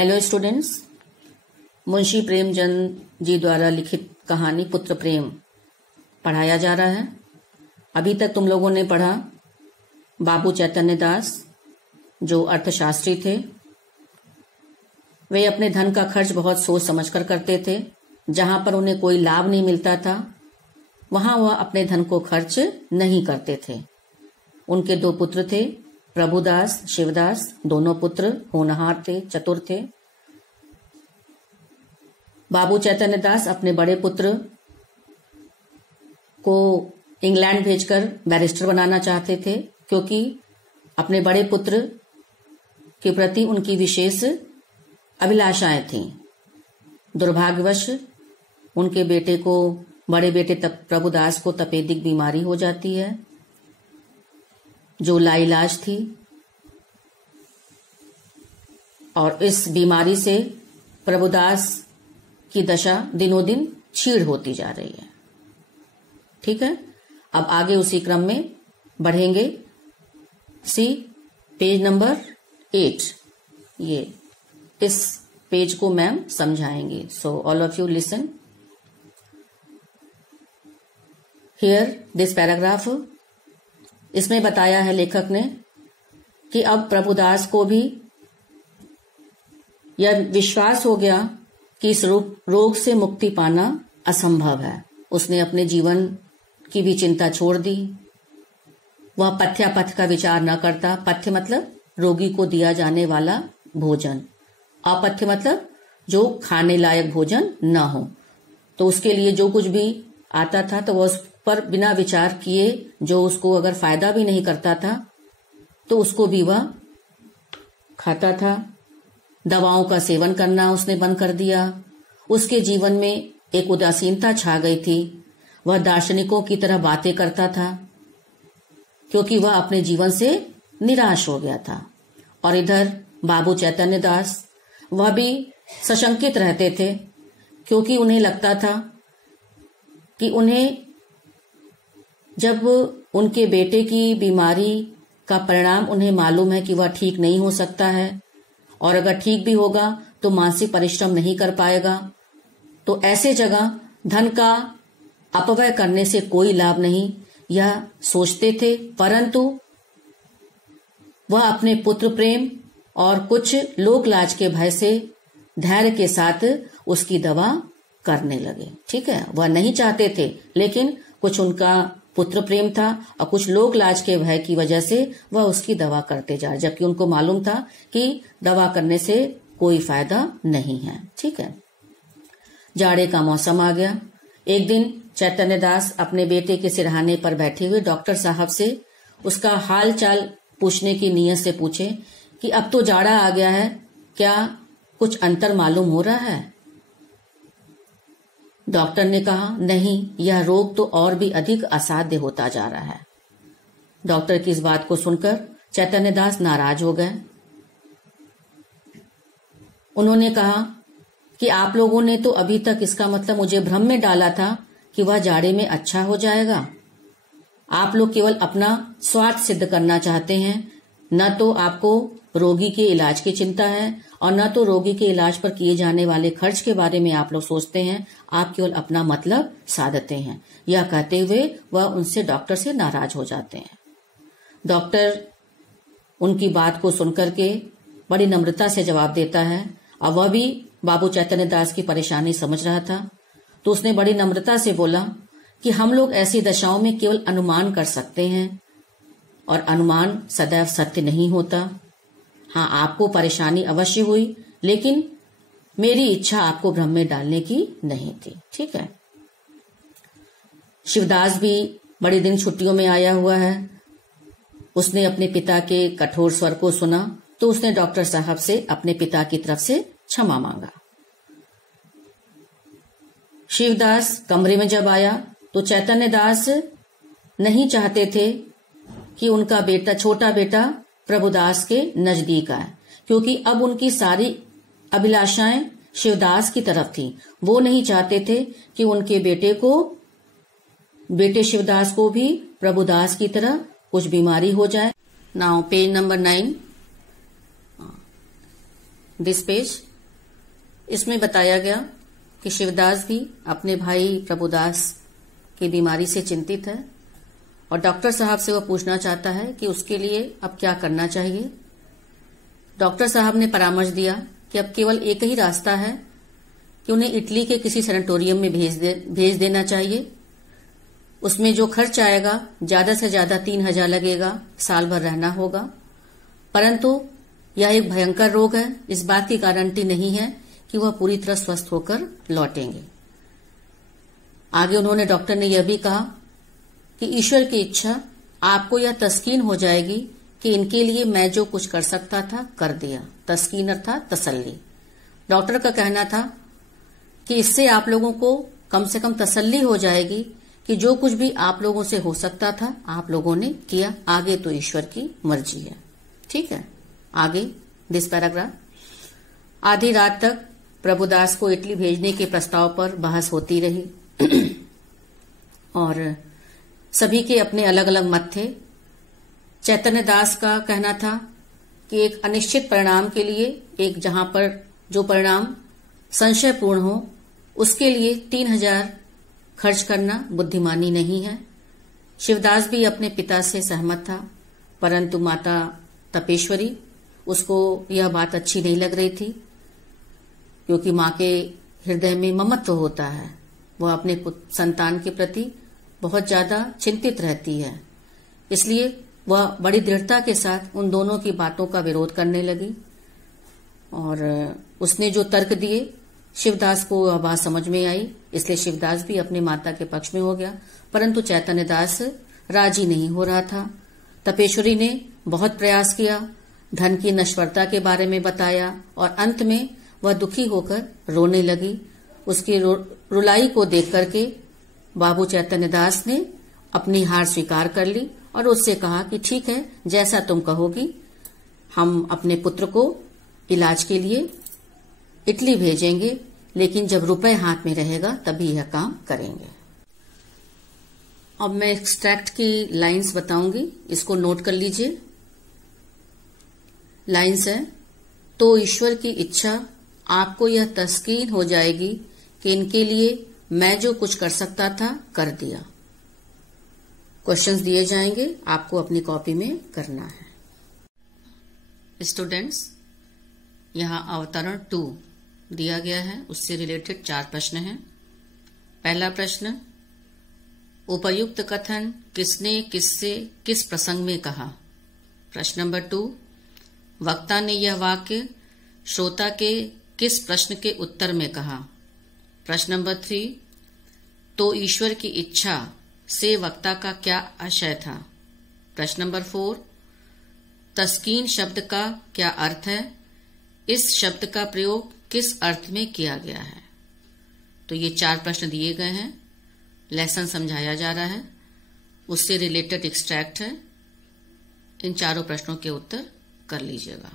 Hello students, Munshi Premchand ji द्वारा लिखित कहानी पुत्र प्रेम पढ़ाया जा रहा है। अभी तक तुम लोगों ने पढ़ा बाबू चैतन्य दास जो अर्थशास्त्री थे। वे अपने धन का खर्च बहुत सोच समझकर करते थे। जहां पर उन्हें कोई लाभ नहीं मिलता था वहां वह अपने धन को खर्च नहीं करते थे। उनके दो पुत्र थे, प्रभुदास, शिवदास। दोनों पुत्र होनहार थे, चतुर थे। बाबू चैतन्य दास अपने बड़े पुत्र को इंग्लैंड भेजकर बैरिस्टर बनाना चाहते थे, क्योंकि अपने बड़े पुत्र के प्रति उनकी विशेष अभिलाषाएं थीं। दुर्भाग्यवश उनके बेटे को, बड़े बेटे प्रभुदास को तपेदिक बीमारी हो जाती है जो लाइलाज थी, और इस बीमारी से प्रभुदास की दशा दिनों दिन छीड़ होती जा रही है। ठीक है, अब आगे उसी क्रम में बढ़ेंगे। सी पेज नंबर 8, ये इस पेज को मैम समझाएंगी। So all of you listen here this paragraph. इसमें बताया है लेखक ने कि अब प्रभुदास को भी यह विश्वास हो गया कि इस रोग से मुक्ति पाना असंभव है। उसने अपने जीवन की भी चिंता छोड़ दी। वह पथ्यापथ का विचार न करता। पथ्य मतलब रोगी को दिया जाने वाला भोजन, अपथ्य मतलब जो खाने लायक भोजन न हो। तो उसके लिए जो कुछ भी आता था तो वह उस पर बिना विचार किए, जो उसको अगर फायदा भी नहीं करता था तो उसको भी वह खाता था। दवाओं का सेवन करना उसने बंद कर दिया। उसके जीवन में एक उदासीनता छा गई थी। वह दार्शनिकों की तरह बातें करता था क्योंकि वह अपने जीवन से निराश हो गया था। और इधर बाबू चैतन्य दास, वह भी सशंकित रहते थे, क्योंकि उन्हें लगता था कि उन्हें जब उनके बेटे की बीमारी का परिणाम उन्हें मालूम है कि वह ठीक नहीं हो सकता है, और अगर ठीक भी होगा तो मानसिक परिश्रम नहीं कर पाएगा, तो ऐसे जगह धन का अपव्यय करने से कोई लाभ नहीं, यह सोचते थे। परंतु वह अपने पुत्र प्रेम और कुछ लोक लाज के भय से धैर्य के साथ उसकी दवा करने लगे। ठीक है, वह नहीं चाहते थे, लेकिन कुछ उनका पुत्र प्रेम था और कुछ लोक लाज के भय की वजह से वह उसकी दवा करते जा रहे, जबकि उनको मालूम था कि दवा करने से कोई फायदा नहीं है। ठीक है, जाड़े का मौसम आ गया। एक दिन चैतन्य दास अपने बेटे के सिरहाने पर बैठे हुए डॉक्टर साहब से उसका हाल चाल पूछने की नीयत से पूछे कि अब तो जाड़ा आ गया है, क्या कुछ अंतर मालूम हो रहा है? डॉक्टर ने कहा, नहीं, यह रोग तो और भी अधिक असाध्य होता जा रहा है। डॉक्टर की इस बात को सुनकर चैतन्य दास नाराज हो गए। उन्होंने कहा कि आप लोगों ने तो अभी तक इसका मतलब मुझे भ्रम में डाला था कि वह जाड़े में अच्छा हो जाएगा। आप लोग केवल अपना स्वार्थ सिद्ध करना चाहते हैं। न तो आपको रोगी के इलाज की चिंता है और न तो रोगी के इलाज पर किए जाने वाले खर्च के बारे में आप लोग सोचते हैं। आप केवल अपना मतलब साधते हैं। यह कहते हुए वह उनसे, डॉक्टर से नाराज हो जाते हैं। डॉक्टर उनकी बात को सुनकर के बड़ी नम्रता से जवाब देता है, और वह भी बाबू चैतन्य दास की परेशानी समझ रहा था। तो उसने बड़ी नम्रता से बोला कि हम लोग ऐसी दशाओं में केवल अनुमान कर सकते हैं, और अनुमान सदैव सत्य नहीं होता। हाँ, आपको परेशानी अवश्य हुई, लेकिन मेरी इच्छा आपको भ्रम में डालने की नहीं थी। ठीक है, शिवदास भी बड़े दिन छुट्टियों में आया हुआ है। उसने अपने पिता के कठोर स्वर को सुना तो उसने डॉक्टर साहब से अपने पिता की तरफ से क्षमा मांगा। शिवदास कमरे में जब आया तो चैतन्य दास नहीं चाहते थे कि उनका बेटा, छोटा बेटा प्रभुदास के नजदीक आए, क्योंकि अब उनकी सारी अभिलाषाएं शिवदास की तरफ थी। वो नहीं चाहते थे कि उनके बेटे शिवदास को भी प्रभुदास की तरह कुछ बीमारी हो जाए। Now page number 9, this page इसमें बताया गया कि शिवदास भी अपने भाई प्रभुदास की बीमारी से चिंतित है और डॉक्टर साहब से वह पूछना चाहता है कि उसके लिए अब क्या करना चाहिए। डॉक्टर साहब ने परामर्श दिया कि अब केवल एक ही रास्ता है कि उन्हें इटली के किसी सैनिटोरियम में भेज देना चाहिए। उसमें जो खर्च आएगा ज्यादा से ज्यादा 3,000 लगेगा, साल भर रहना होगा। परंतु यह एक भयंकर रोग है, इस बात की गारंटी नहीं है कि वह पूरी तरह स्वस्थ होकर लौटेंगे। आगे उन्होंने डॉक्टर ने यह भी कहा कि ईश्वर की इच्छा आपको यह तस्कीन हो जाएगी कि इनके लिए मैं जो कुछ कर सकता था कर दिया। तस्कीन अर्थात तसल्ली। डॉक्टर का कहना था कि इससे आप लोगों को कम से कम तसल्ली हो जाएगी कि जो कुछ भी आप लोगों से हो सकता था आप लोगों ने किया, आगे तो ईश्वर की मर्जी है। ठीक है, आगे दिस पैराग्राफ। आधी रात तक प्रभुदास को इटली भेजने के प्रस्ताव पर बहस होती रही और सभी के अपने अलग अलग मत थे। चैतन्य दास का कहना था कि एक अनिश्चित परिणाम के लिए, एक जहां पर जो परिणाम संशयपूर्ण हो, उसके लिए 3,000 खर्च करना बुद्धिमानी नहीं है। शिवदास भी अपने पिता से सहमत था, परंतु माता तपेश्वरी, उसको यह बात अच्छी नहीं लग रही थी, क्योंकि मां के हृदय में ममत्व होता है। वह अपने संतान के प्रति बहुत ज्यादा चिंतित रहती है, इसलिए वह बड़ी दृढ़ता के साथ उन दोनों की बातों का विरोध करने लगी और उसने जो तर्क दिए शिवदास को वह बात समझ में आई, इसलिए शिवदास भी अपने माता के पक्ष में हो गया। परंतु चैतन्य दास राजी नहीं हो रहा था। तपेश्वरी ने बहुत प्रयास किया, धन की नश्वरता के बारे में बताया और अंत में वह दुखी होकर रोने लगी। उसकी रुलाई को देख करके बाबू चैतन्य दास ने अपनी हार स्वीकार कर ली और उससे कहा कि ठीक है, जैसा तुम कहोगी, हम अपने पुत्र को इलाज के लिए इटली भेजेंगे, लेकिन जब रुपए हाथ में रहेगा तभी यह काम करेंगे। अब मैं एक्सट्रैक्ट की लाइंस बताऊंगी, इसको नोट कर लीजिए। लाइंस है, तो ईश्वर की इच्छा आपको यह तस्कीन हो जाएगी कि इनके लिए मैं जो कुछ कर सकता था कर दिया। क्वेश्चंस दिए जाएंगे, आपको अपनी कॉपी में करना है। स्टूडेंट्स, यहां अवतरण 2 दिया गया है, उससे रिलेटेड 4 प्रश्न हैं। पहला प्रश्न, उपर्युक्त कथन किसने किससे किस प्रसंग में कहा। प्रश्न नंबर 2, वक्ता ने यह वाक्य श्रोता के किस प्रश्न के उत्तर में कहा। प्रश्न नंबर 3, तो ईश्वर की इच्छा से वक्ता का क्या आशय था। प्रश्न नंबर 4, तस्कीन शब्द का क्या अर्थ है, इस शब्द का प्रयोग किस अर्थ में किया गया है। तो ये 4 प्रश्न दिए गए हैं, लेसन समझाया जा रहा है, उससे रिलेटेड एक्सट्रैक्ट है। इन चारों प्रश्नों के उत्तर कर लीजिएगा।